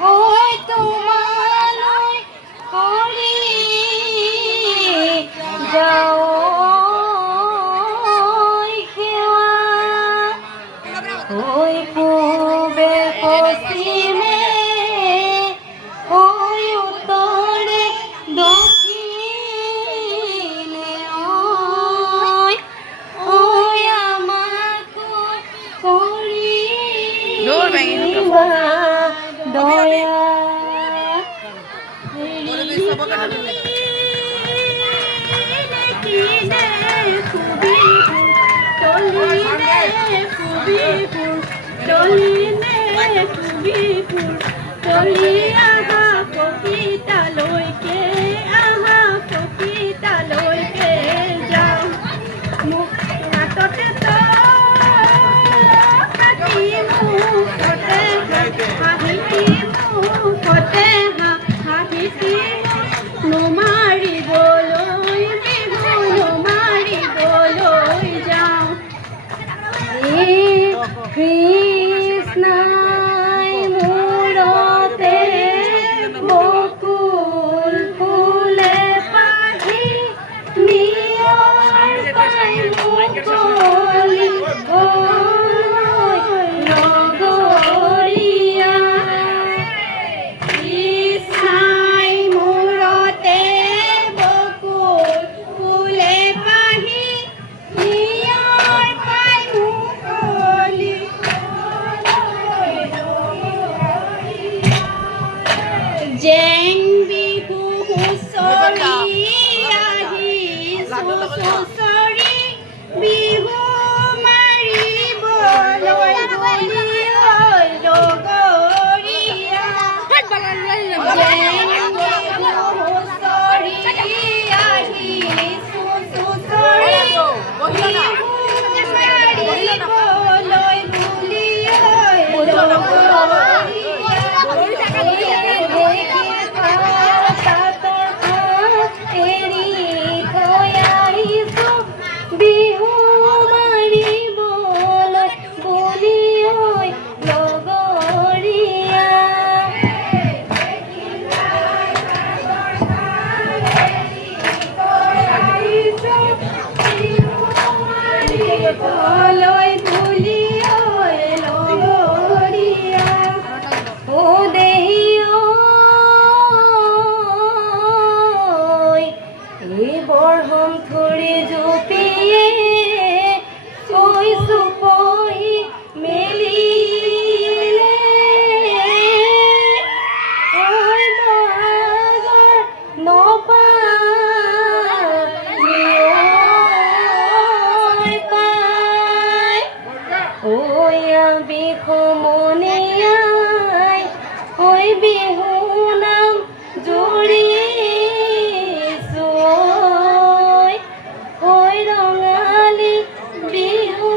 ঐ তোমালৈ কৰি যাওঁ সেৱা। ঐ পূবে পশ্চিমে, ঐ উত্তৰে দক্ষিণে, ঐ আমাকো কৰিবা দয়া। চলি আহা কবিতালৈকে, আহা কবিতালৈকে যাওঁ। মোক হাততে হাঁহি মুখতে হাঁহি মুখতে হাঁহি নুমাৰিবলৈ বিহু নুমাৰিবলৈ যাওঁ। কৃষ্ণাই মূৰতে বকুল ফুলে পাহি নিয়ৰ পাই মুকলি লগৰীয়া। কৃষ্ণাই মূৰতে বকুল ফুলে পাহি নিয়ৰ পাই মুকলি জেং বিহু হুঁচৰি আহিছো হুঁচৰি বিহু মাৰিবলৈ বুলি ঐ লগৰীয়া। জেং বিহু হুঁচৰি আহিছো হুঁচৰি বিহু মাৰিবলৈ বুলি ঐ লগৰীয়া। বিহু মাৰিবলৈ বুলি ঐ লগৰীয়া। মাৰিবলৈ বুলি ঐ লগৰীয়া। ও দেহি ঐ এই বৰহম থুৰি জুপিয়ে চৈছো পহি মেলিলে। ঐ বহাগৰ নপাই পাই, ঐ বিহুমনিয়াই ঐ বিহু নাম জুৰিছো ঐ ৰঙালী বিহু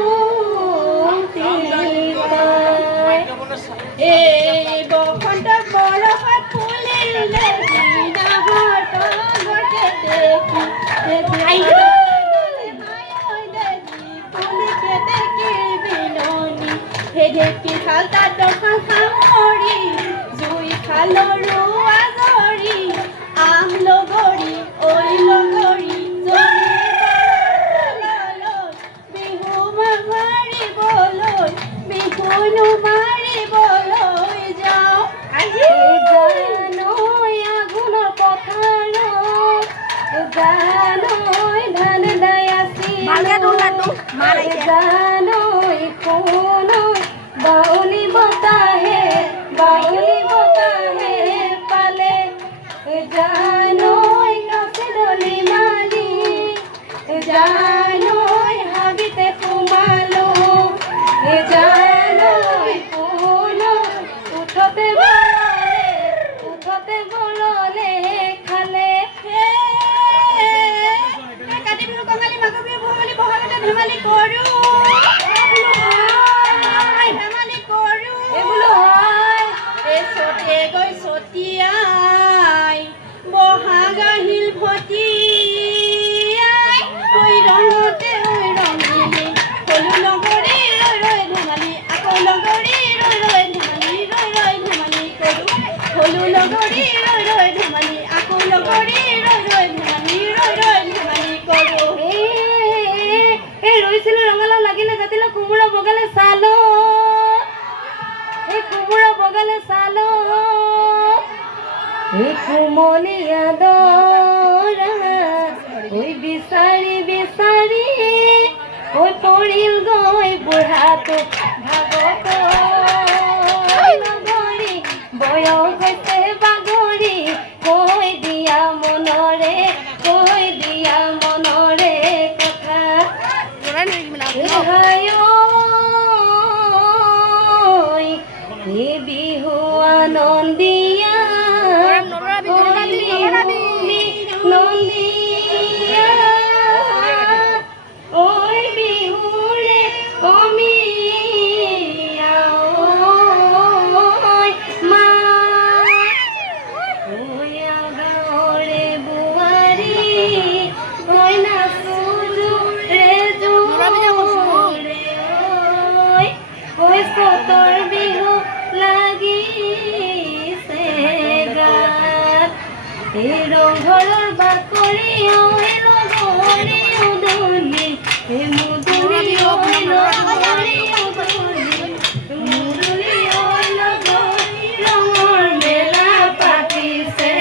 টিকাই। এই বসন্ত বৰষত ফুলিলে দিনাহত গতে দেখি ঢেঁকী খাল তাত সামৰি জুই খালৰো আজৰি আম লগৰী ঐ লগৰী বিহু মাৰিবলৈ বিহু নুমাৰিবলৈ যাওঁ। জানৈ আঘোণৰ পথাৰত জানৈ ধান দাই আছিল, জানৈ সোণৈ বাউলি বতাহে পালে, জানৈ কাছে দলি মালি জানৈ হাবিতে সোমালো, জানৈ সোণৈ উঠতে বৰলে খালে। কাতি বিহু কঙালী মাঘ বিহু ভোগালী বহাগতে ধেমালি কৰোঁ। লগৰী ৰৈ ৰৈ ধেমালি আকৌ লগৰী ৰৈ ৰৈ ধেমালি কৰোঁ এই ৰৈছিলো ৰঙালাও লাগিলে জাতিলো কোমোৰা বগালে চালো এই কোমোৰা বগালে চালো এই কুমলীয়া দৰা ঐ বিচাৰি বিচাৰি ঐ পৰিল গৈ বুঢ়াটো ভাগত নগৰী বয়স হৈছে বাগৰি কৈ দিয়া মনৰে কথা হায় ঐ এই বিহু আনন্দিয়া নন্দিয়া ঐ বিহুৰে কমিয়া ঐ মা গাঁৱৰে বোৱাৰী ঐ নাচো জোৰে ঐ চতৰ বিহু লাগিছে গাত এই ৰংঘৰৰ বাকৰি ঐ লগৰী উদলি এই মুদলি ঐ লগৰী মুদলি ঐ লগৰী ৰঙৰ মেলা পাতিছে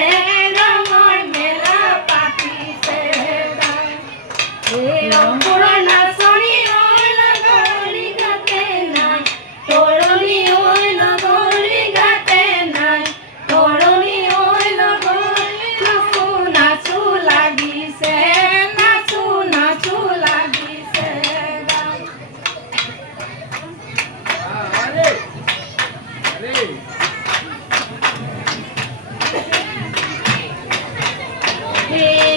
এই ৰংপুৰৰ নাচনী ঐ লগৰী গাতে নাই তৰণী ঐ লগৰী গাতে নাই তৰণী ঐ লগৰী নাচো লাগিছে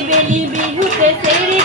বেলি বিহুতে চেৰি